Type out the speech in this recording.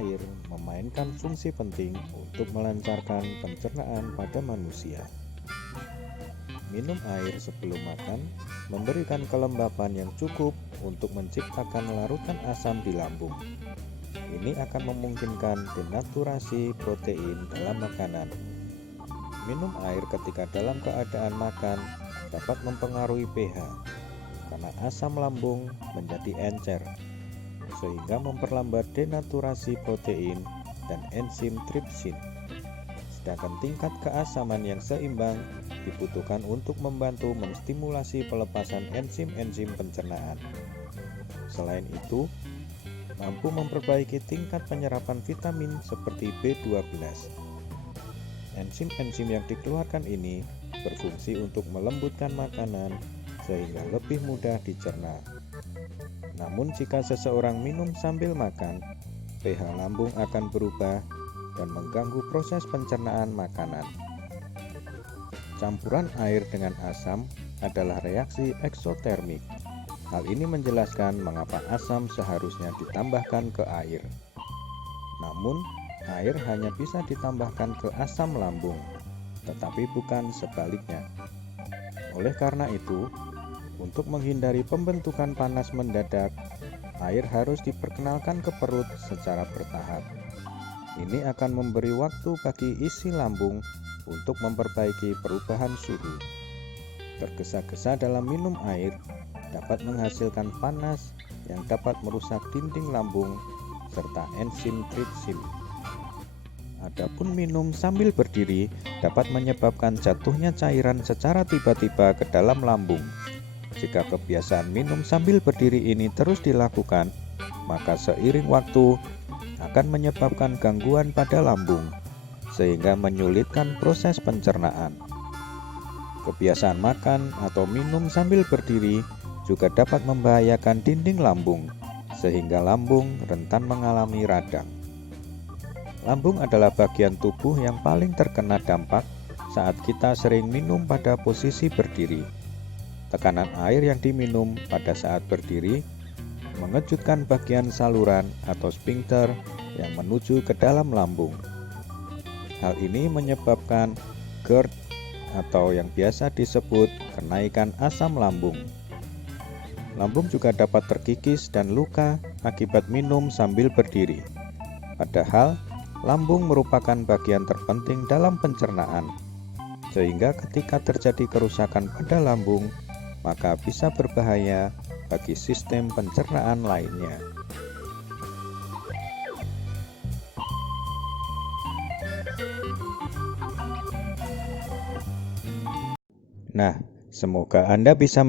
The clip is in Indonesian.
air memainkan fungsi penting untuk melancarkan pencernaan pada manusia. Minum air sebelum makan memberikan kelembapan yang cukup untuk menciptakan larutan asam di lambung. Ini akan memungkinkan denaturasi protein dalam makanan. Minum air ketika dalam keadaan makan dapat mempengaruhi pH, karena asam lambung menjadi encer, sehingga memperlambat denaturasi protein dan enzim tripsin. Sedangkan tingkat keasaman yang seimbang dibutuhkan untuk membantu menstimulasi pelepasan enzim-enzim pencernaan. Selain itu, mampu memperbaiki tingkat penyerapan vitamin seperti B12. Enzim-enzim yang dikeluarkan ini berfungsi untuk melembutkan makanan sehingga lebih mudah dicerna. Namun jika seseorang minum sambil makan, pH lambung akan berubah dan mengganggu proses pencernaan makanan. Campuran air dengan asam adalah reaksi eksotermik. Hal ini menjelaskan mengapa asam seharusnya ditambahkan ke air. Namun, air hanya bisa ditambahkan ke asam lambung, tetapi bukan sebaliknya. Oleh karena itu, untuk menghindari pembentukan panas mendadak, air harus diperkenalkan ke perut secara bertahap. Ini akan memberi waktu bagi isi lambung untuk memperbaiki perubahan suhu. Tergesa-gesa dalam minum air dapat menghasilkan panas yang dapat merusak dinding lambung serta enzim tripsin. Adapun minum sambil berdiri dapat menyebabkan jatuhnya cairan secara tiba-tiba ke dalam lambung. Jika kebiasaan minum sambil berdiri ini terus dilakukan, maka seiring waktu akan menyebabkan gangguan pada lambung, sehingga menyulitkan proses pencernaan. Kebiasaan makan atau minum sambil berdiri juga dapat membahayakan dinding lambung, sehingga lambung rentan mengalami radang. Lambung adalah bagian tubuh yang paling terkena dampak saat kita sering minum pada posisi berdiri. Tekanan air yang diminum pada saat berdiri mengejutkan bagian saluran atau sphincter yang menuju ke dalam lambung. Hal ini menyebabkan GERD atau yang biasa disebut kenaikan asam lambung. Lambung juga dapat terkikis dan luka akibat minum sambil berdiri. Padahal, lambung merupakan bagian terpenting dalam pencernaan, sehingga ketika terjadi kerusakan pada lambung, maka bisa berbahaya bagi sistem pencernaan lainnya. Nah, semoga Anda bisa